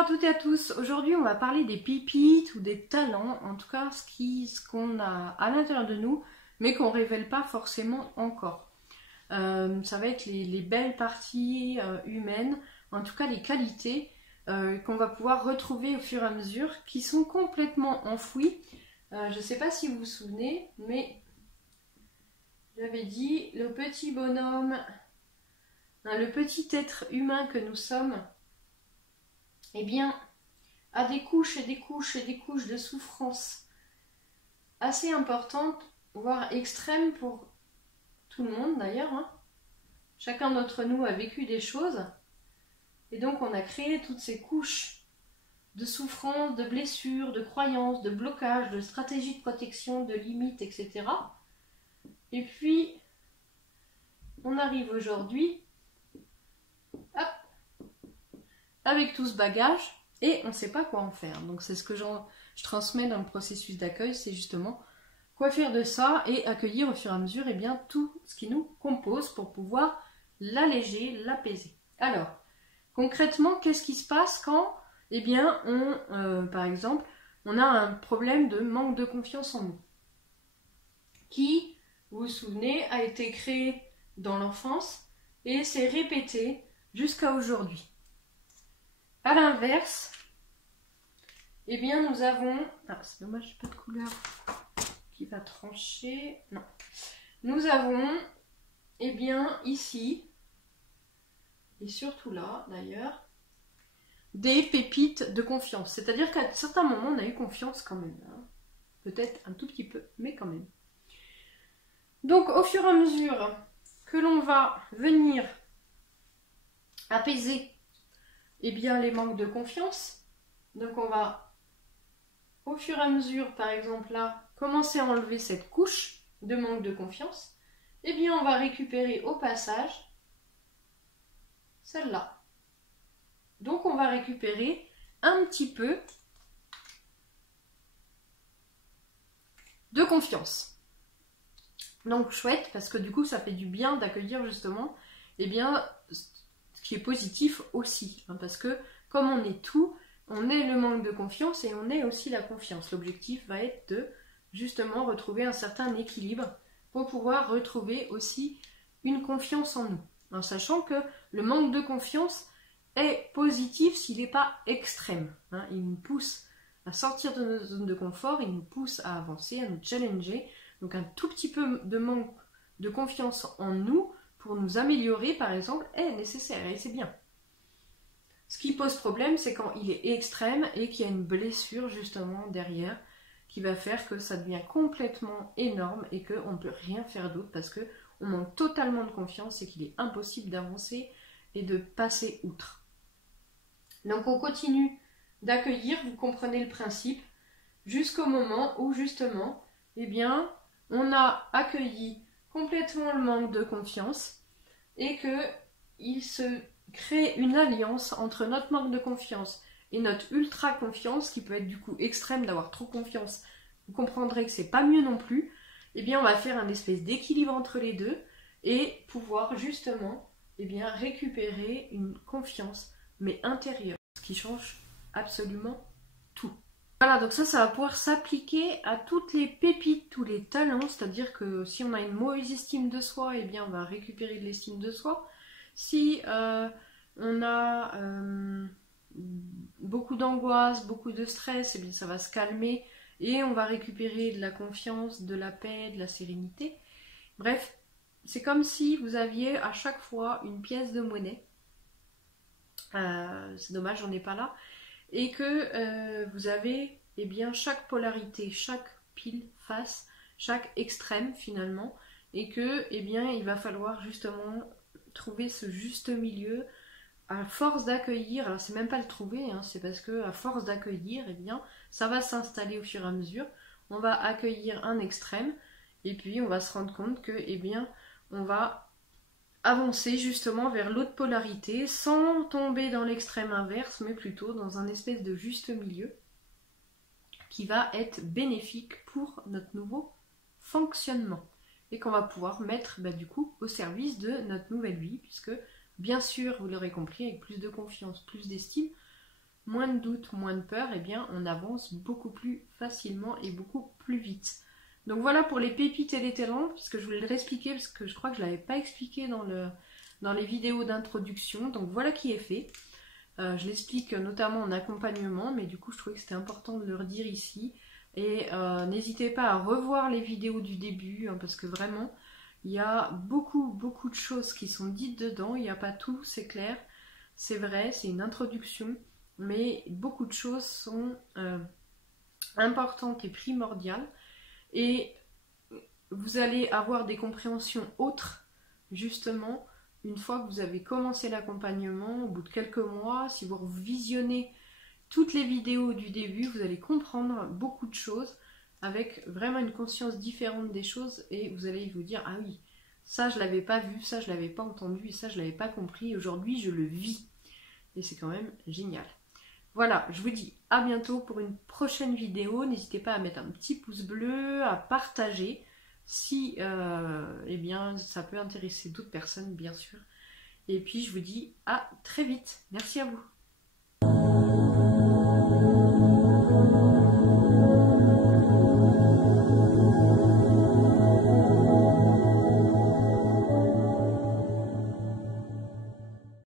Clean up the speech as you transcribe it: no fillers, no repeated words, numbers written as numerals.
à toutes et à tous. Aujourd'hui, on va parler des pépites ou des talents, en tout cas ce qu'on a à l'intérieur de nous, mais qu'on ne révèle pas forcément encore. Ça va être les belles parties humaines, en tout cas les qualités qu'on va pouvoir retrouver au fur et à mesure, qui sont complètement enfouies. Je ne sais pas si vous vous souvenez, mais j'avais dit le petit bonhomme, le petit être humain que nous sommes, eh bien, a des couches et des couches et des couches de souffrance assez importantes, voire extrêmes pour tout le monde d'ailleurs. Chacun d'entre nous a vécu des choses, et donc on a créé toutes ces couches de souffrance, de blessures, de croyances, de blocages, de stratégies de protection, de limites, etc. Et puis, on arrive aujourd'hui, avec tout ce bagage, et on ne sait pas quoi en faire. Donc c'est ce que je transmets dans le processus d'accueil, c'est justement quoi faire de ça et accueillir au fur et à mesure tout ce qui nous compose pour pouvoir l'alléger, l'apaiser. Alors, concrètement, qu'est-ce qui se passe quand, par exemple, on a un problème de manque de confiance en nous, qui, vous vous souvenez, a été créé dans l'enfance et s'est répété jusqu'à aujourd'hui. À l'inverse, nous avons... Ah, c'est dommage, j'ai pas de couleur qui va trancher. Non. Nous avons, ici, et surtout là, d'ailleurs, des pépites de confiance. C'est-à-dire qu'à certains moments, on a eu confiance quand même. Peut-être un tout petit peu, mais quand même. Donc, au fur et à mesure que l'on va venir apaiser les manques de confiance, donc on va au fur et à mesure, par exemple là, commencer à enlever cette couche de manque de confiance, on va récupérer au passage celle-là. Donc on va récupérer un petit peu de confiance. Donc chouette, parce que du coup ça fait du bien d'accueillir justement ce qui est positif aussi, parce que comme on est tout, on est le manque de confiance et on est aussi la confiance. L'objectif va être de justement retrouver un certain équilibre pour pouvoir retrouver aussi une confiance en nous, en sachant que le manque de confiance est positif s'il n'est pas extrême. Il nous pousse à sortir de notre zone de confort, il nous pousse à avancer, à nous challenger. Donc un tout petit peu de manque de confiance en nous pour nous améliorer, par exemple, est nécessaire et c'est bien. Ce qui pose problème, c'est quand il est extrême et qu'il y a une blessure justement derrière qui va faire que ça devient complètement énorme et qu'on ne peut rien faire d'autre parce qu'on manque totalement de confiance et qu'il est impossible d'avancer et de passer outre. Donc on continue d'accueillir, vous comprenez le principe, jusqu'au moment où justement, on a accueilli complètement le manque de confiance et qu'il se crée une alliance entre notre manque de confiance et notre ultra confiance, qui peut être du coup extrême d'avoir trop confiance. Vous comprendrez que c'est pas mieux non plus. On va faire un espèce d'équilibre entre les deux et pouvoir justement récupérer une confiance mais intérieure, ce qui change absolument tout. Voilà, donc ça va pouvoir s'appliquer à toutes les pépites, tous les talents, c'est-à-dire que si on a une mauvaise estime de soi, on va récupérer de l'estime de soi. Si on a beaucoup d'angoisse, beaucoup de stress, ça va se calmer et on va récupérer de la confiance, de la paix, de la sérénité. Bref, c'est comme si vous aviez à chaque fois une pièce de monnaie. C'est dommage, j'en ai pas là. Et que vous avez chaque polarité, chaque pile face, chaque extrême finalement, et que il va falloir justement trouver ce juste milieu à force d'accueillir. Alors c'est même pas le trouver, c'est parce que à force d'accueillir, ça va s'installer au fur et à mesure. On va accueillir un extrême et puis on va se rendre compte que on va avancer justement vers l'autre polarité sans tomber dans l'extrême inverse, mais plutôt dans un espèce de juste milieu qui va être bénéfique pour notre nouveau fonctionnement et qu'on va pouvoir mettre du coup au service de notre nouvelle vie, puisque bien sûr, vous l'aurez compris, avec plus de confiance, plus d'estime, moins de doutes, moins de peur, eh bien on avance beaucoup plus facilement et beaucoup plus vite. Donc voilà pour les pépites et les talents, puisque je voulais le réexpliquer, parce que je crois que je ne l'avais pas expliqué dans les vidéos d'introduction. Donc voilà qui est fait. Je l'explique notamment en accompagnement, mais du coup je trouvais que c'était important de le redire ici. Et n'hésitez pas à revoir les vidéos du début, hein, parce que vraiment, il y a beaucoup de choses qui sont dites dedans. Il n'y a pas tout, c'est clair, c'est vrai, c'est une introduction, mais beaucoup de choses sont importantes et primordiales. Et vous allez avoir des compréhensions autres, justement, une fois que vous avez commencé l'accompagnement, au bout de quelques mois. Si vous visionnez toutes les vidéos du début, vous allez comprendre beaucoup de choses avec vraiment une conscience différente des choses et vous allez vous dire, ah oui, ça je l'avais pas vu, ça je l'avais pas entendu et ça je l'avais pas compris, aujourd'hui je le vis et c'est quand même génial. Voilà, je vous dis à bientôt pour une prochaine vidéo. N'hésitez pas à mettre un petit pouce bleu, à partager si eh bien, ça peut intéresser d'autres personnes, bien sûr. Et puis je vous dis à très vite. Merci à vous.